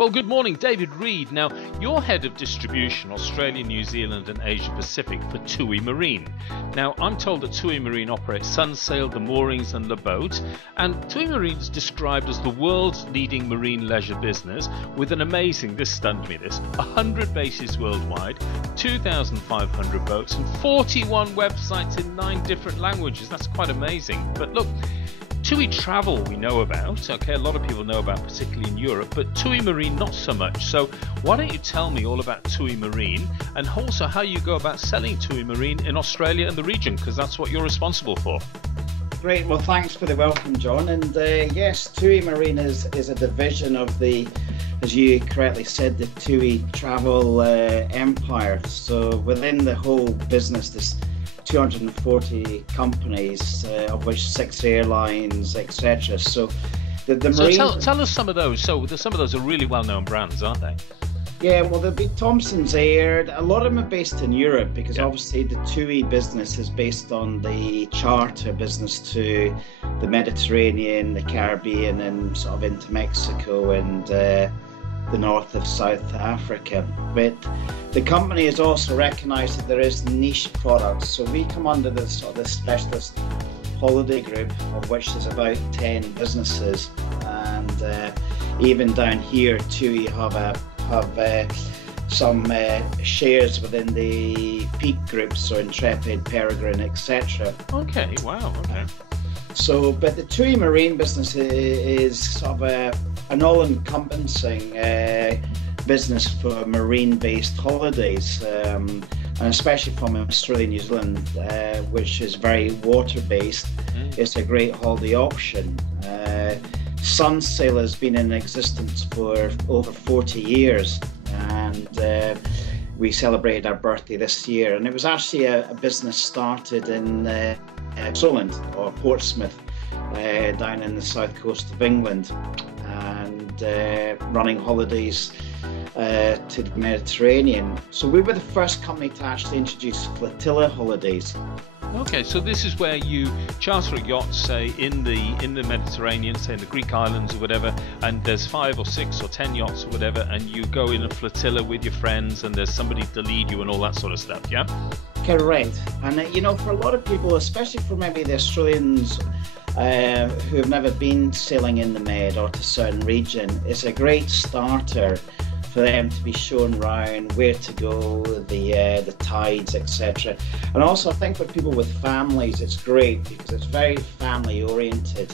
Well, good morning, David Reid. Now, you're head of distribution, Australia, New Zealand and Asia Pacific for TUI Marine. Now, I'm told that TUI Marine operates Sunsail, the Moorings and Le Boat, and TUI Marine is described as the world's leading marine leisure business with an amazing, this stunned me, 100 bases worldwide, 2,500 boats and 41 websites in 9 different languages. That's quite amazing. But look, TUI Travel we know about, okay, a lot of people know about, particularly in Europe, but TUI Marine not so much. So why don't you tell me all about TUI Marine and also how you go about selling TUI Marine in Australia and the region, because that's what you're responsible for. Great, well thanks for the welcome, John. And yes, TUI Marine is a division of the, as you correctly said, the TUI Travel empire. So within the whole business, there's 240 companies, of which 6 airlines, etc. So the Marine... tell us some of those. So some of those are really well-known brands, aren't they? Yeah, well, there'll be Thomson's Air. A lot of them are based in Europe because obviously the TUI business is based on the charter business to the Mediterranean, the Caribbean, and sort of into Mexico and the north of South Africa. But the company has also recognised that there is niche products. So we come under the sort of the specialist holiday group, of which there's about 10 businesses. And even down here, TUI have some shares within the Peak Group, so Intrepid, Peregrine, etc. Okay, wow, okay. So, but the TUI Marine business is sort of an all-encompassing business for marine-based holidays, and especially from Australia, New Zealand, which is very water-based. It's a great holiday option. Sunsail has been in existence for over 40 years, and we celebrated our birthday this year. And it was actually a business started in Solent or Portsmouth, down in the south coast of England, and running holidays to the Mediterranean. So we were the first company to actually introduce flotilla holidays. Okay, so this is where you charter a yacht, say in the Mediterranean, say in the Greek islands or whatever, and there's 5 or 6 or 10 yachts or whatever, and you go in a flotilla with your friends, and there's somebody to lead you and all that sort of stuff. Yeah. Correct. And you know, for a lot of people, especially for maybe the Australians who have never been sailing in the Med or to a certain region, it's a great starter for them to be shown around where to go, the tides, etc. And also I think for people with families, it's great because it's very family oriented.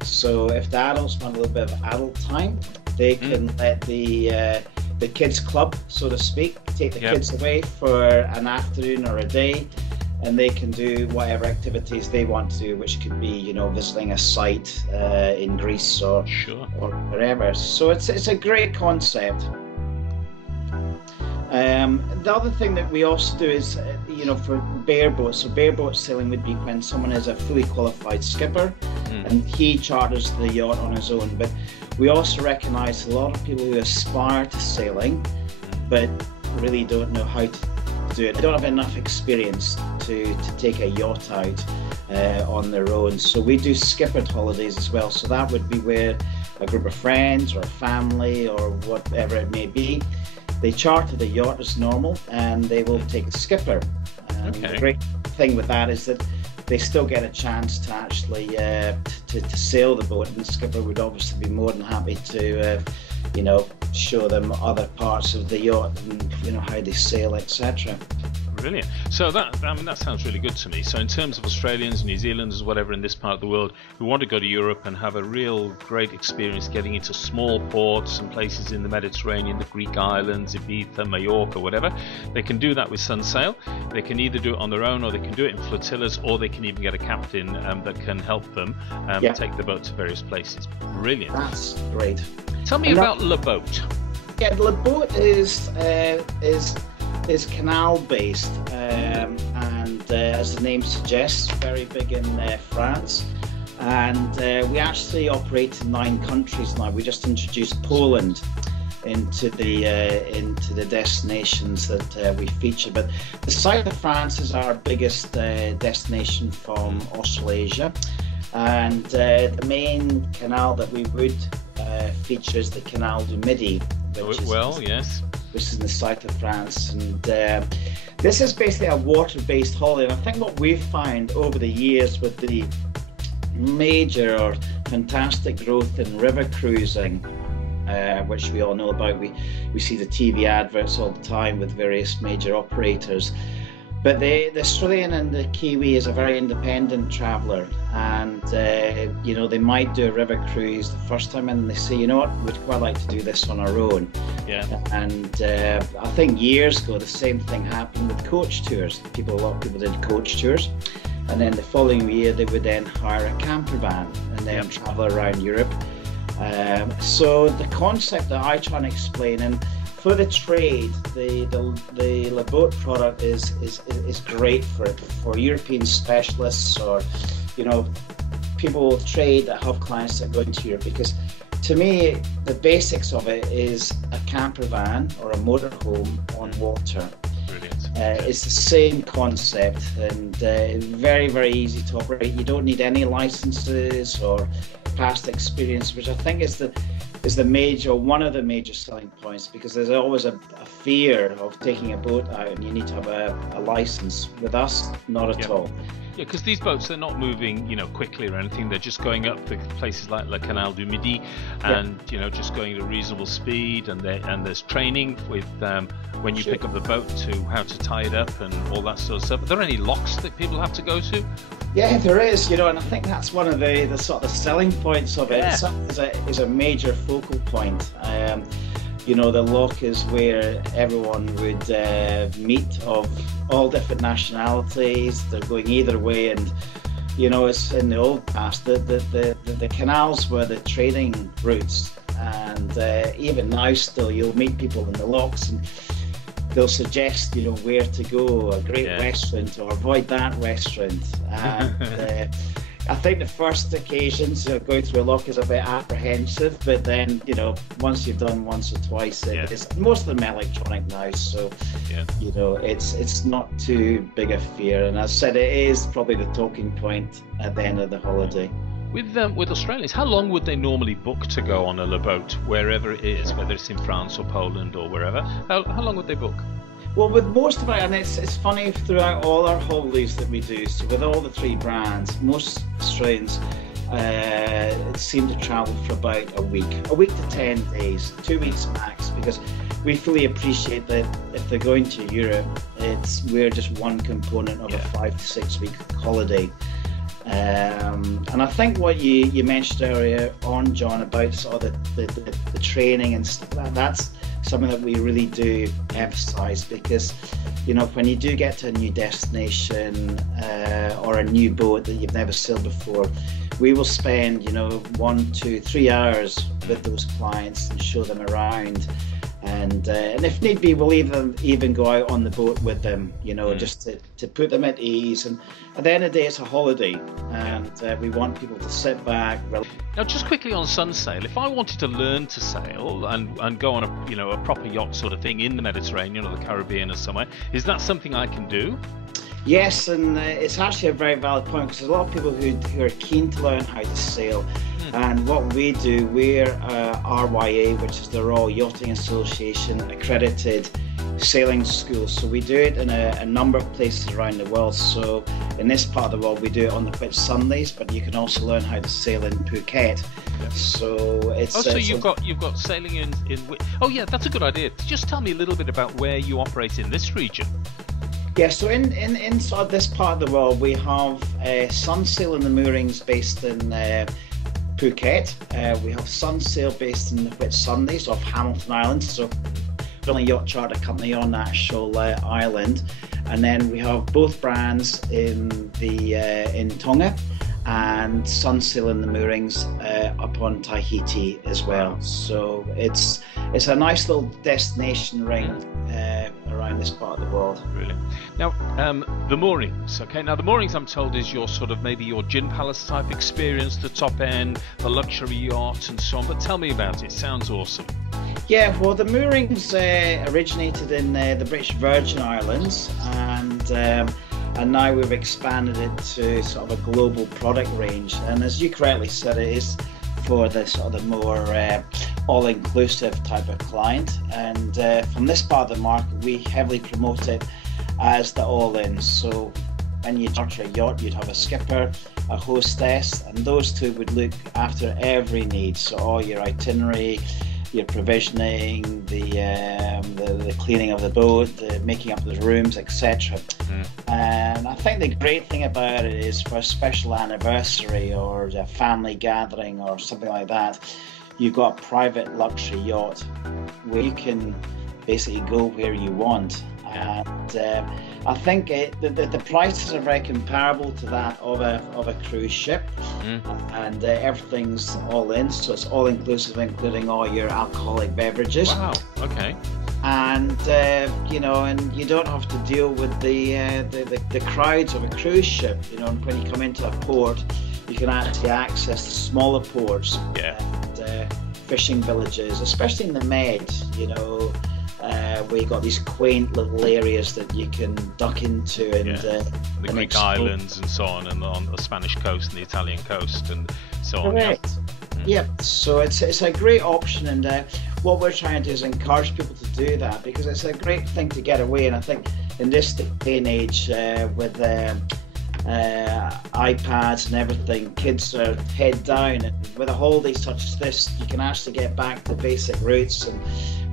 So if the adults want a little bit of adult time, they can let the kids club, so to speak, take the kids away for an afternoon or a day, and they can do whatever activities they want to do, which could be, you know, visiting a site in Greece or wherever. So it's a great concept. The other thing that we also do is, you know, for bareboats. So bareboat sailing would be when someone is a fully qualified skipper and he charters the yacht on his own. But we also recognise a lot of people who aspire to sailing but really don't know how to do it. They don't have enough experience to take a yacht out on their own. So we do skippered holidays as well. So that would be where a group of friends or a family or whatever it may be, they charter the yacht as normal and they will take a skipper. The great thing with that is that they still get a chance to actually to sail the boat, and the skipper would obviously be more than happy to you know, show them other parts of the yacht and, you know, how they sail, etc. Brilliant. So that sounds really good to me. So in terms of Australians, New Zealanders, whatever in this part of the world who want to go to Europe and have a real great experience getting into small ports and places in the Mediterranean, the Greek islands, Ibiza, Mallorca, whatever, they can do that with Sunsail. They can either do it on their own, or they can do it in flotillas, or they can even get a captain that can help them take the boat to various places. Brilliant. That's great. Tell me about Le Boat. Yeah, Le Boat is canal based, and as the name suggests, very big in France, and we actually operate in 9 countries now. We just introduced Poland into the destinations that we feature, but the south of France is our biggest destination from Australasia, and the main canal that we would feature is the Canal du Midi, Well, yes. Which is in the south of France. And this is basically a water-based holiday. And I think what we've found over the years with the major or fantastic growth in river cruising, which we all know about. We see the TV adverts all the time with various major operators. But the Australian and the Kiwi is a very independent traveller, and they might do a river cruise the first time, and they say, you know what, we'd quite like to do this on our own. Yeah. And I think years ago the same thing happened with coach tours. A lot of people did coach tours, and then the following year they would then hire a camper van and then travel around Europe. So the concept that I try and explain, and for the trade, the La Boat product is great for European specialists, or people trade that have clients that go into Europe, because to me the basics of it is a camper van or a motorhome on water. Brilliant. It's the same concept, and very, very easy to operate. You don't need any licenses or past experience, which I think is one of the major selling points, because there's always a fear of taking a boat out and you need to have a license. With us, not at all. Yeah, because these boats, they're not moving, quickly or anything. They're just going up the places like Le Canal du Midi, and just going at a reasonable speed. And there's training with when you pick up the boat to how to tie it up and all that sort of stuff. Are there any locks that people have to go to? Yeah, there is, and I think that's one of the sort of selling points of it. Yeah. It's a major focal point. The lock is where everyone would meet, of all different nationalities. They're going either way, and it's in the old past. The canals were the trading routes, and even now still you'll meet people in the locks, and they'll suggest where to go, a great restaurant, or avoid that restaurant. And I think the first occasions going through a lock is a bit apprehensive, but then once you've done once or twice, it's most of them electronic now, so it's not too big a fear. And as I said, it is probably the talking point at the end of the holiday. With Australians, how long would they normally book to go on a La Boat, wherever it is, whether it's in France or Poland or wherever? How long would they book? Well, with most of it, and it's funny, throughout all our holidays that we do, so with all the three brands, most Australians seem to travel for about a week to 10 days, 2 weeks max, because we fully appreciate that if they're going to Europe, we're just one component of a 5 to 6 week holiday. And I think what you mentioned earlier on, John, about sort of the training and stuff, that's something that we really do emphasize, because when you do get to a new destination or a new boat that you've never sailed before, we will spend 1, 2, 3 hours with those clients and show them around. And if need be, we'll even go out on the boat with them, just to put them at ease. And at the end of the day, it's a holiday, and we want people to sit back. Now, just quickly on Sunsail, if I wanted to learn to sail and go on a proper yacht sort of thing in the Mediterranean or the Caribbean or somewhere, is that something I can do? Yes, and it's actually a very valid point, because there's a lot of people who are keen to learn how to sail. And what we do, we're RYA, which is the Royal Yachting Association accredited sailing school. So we do it in a number of places around the world. So in this part of the world, we do it on the Whitsundays, but you can also learn how to sail in Phuket. Yeah. So it's so you've got sailing in. Oh yeah, that's a good idea. Just tell me a little bit about where you operate in this region. Yeah, so inside this part of the world, we have Sunsail and the moorings based in Phuket. We have Sunsail based in the Whitsundays off Hamilton Island, so the only yacht charter company on that actual island. And then we have both brands in Tonga, and Sunsail in the moorings up on Tahiti as well. So it's a nice little destination ring around this part of the world. Really. Now, the moorings. Okay. Now, the moorings, I'm told, is your sort of maybe your gin palace type experience, the top end, the luxury yacht, and so on. But tell me about it. Sounds awesome. Yeah. Well, the moorings originated in the British Virgin Islands, and now we've expanded it to sort of a global product range. And as you correctly said, it is for the sort of the more all-inclusive type of client. And from this part of the market, we heavily promote it as the all-in. So when you charter a yacht, you'd have a skipper, a hostess, and those two would look after every need. So all your itinerary, your provisioning, the cleaning of the boat, the making up the rooms, etc. And I think the great thing about it is for a special anniversary or a family gathering or something like that, you've got a private luxury yacht where you can basically go where you want. And I think the prices are very comparable to that of a cruise ship, and everything's all in, so it's all inclusive, including all your alcoholic beverages. Wow. Okay. And you know, and you don't have to deal with the crowds of a cruise ship. You know, and when you come into a port, you can actually access the smaller ports and fishing villages, especially in the Med. You know. Where you've got these quaint little areas that you can duck into, and the Greek islands and so on, and on the Spanish coast and the Italian coast and so on. Correct. Yep. So it's a great option, and what we're trying to do is encourage people to do that, because it's a great thing to get away. And I think in this day and age, with iPads and everything, kids are head down, and with a holiday such as this, you can actually get back to basic roots. And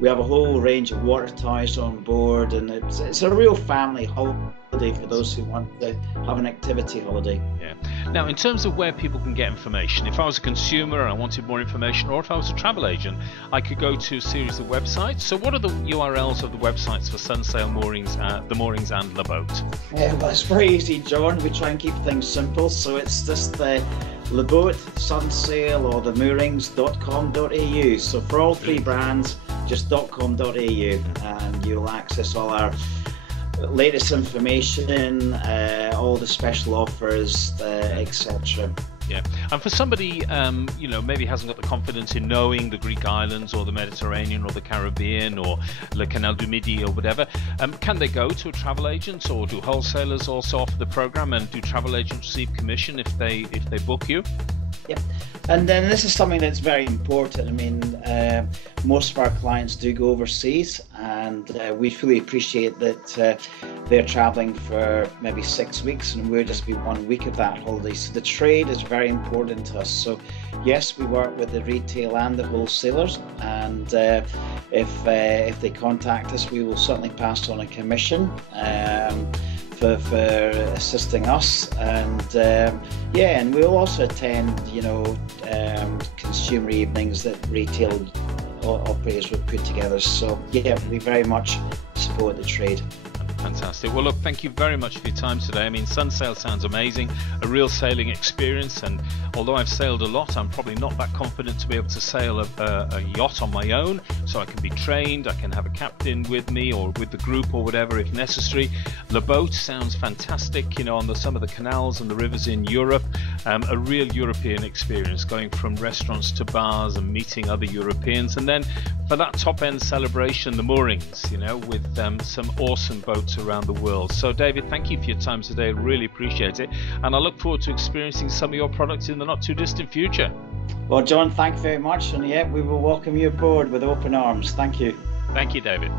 we have a whole range of water toys on board, and it's a real family holiday for those who want to have an activity holiday. Yeah. Now, in terms of where people can get information, if I was a consumer and I wanted more information, or if I was a travel agent, I could go to a series of websites. So what are the URLs of the websites for Sunsail Moorings, the Moorings and the boat? Yeah, well, it's very easy, John. We try and keep things simple, so it's just the Boat, Sunsail, or the moorings.com.au. So for all three brands, just .com.au, and you'll access all our latest information, all the special offers, etc. Yeah, and for somebody, you know, maybe hasn't got the confidence in knowing the Greek islands or the Mediterranean or the Caribbean or Le Canal du Midi or whatever, can they go to a travel agent, or do wholesalers also offer the program, and do travel agents receive commission if they book you? Yep. And then this is something that's very important. I mean, most of our clients do go overseas, and we fully appreciate that they're traveling for maybe 6 weeks, and we'll just be 1 week of that holiday. So the trade is very important to us. So yes, we work with the retail and the wholesalers, and if they contact us, we will certainly pass on a commission for assisting us. And and we'll also attend, you know, consumer evenings that retail operators would put together. So yeah, we very much support the trade. Fantastic. Well, look, thank you very much for your time today. I mean, Sunsail sounds amazing, a real sailing experience, and although I've sailed a lot, I'm probably not that confident to be able to sail a yacht on my own, so I can be trained, I can have a captain with me or with the group or whatever if necessary. The boat sounds fantastic, you know, on some of the canals and the rivers in Europe, a real European experience, going from restaurants to bars and meeting other Europeans, and then for that top-end celebration, the moorings, you know, with some awesome boats around the world. So David, thank you for your time today, really appreciate it, and I look forward to experiencing some of your products in the not too distant future. Well, John, thank you very much, and yeah, we will welcome you aboard with open arms. Thank you. Thank you, David.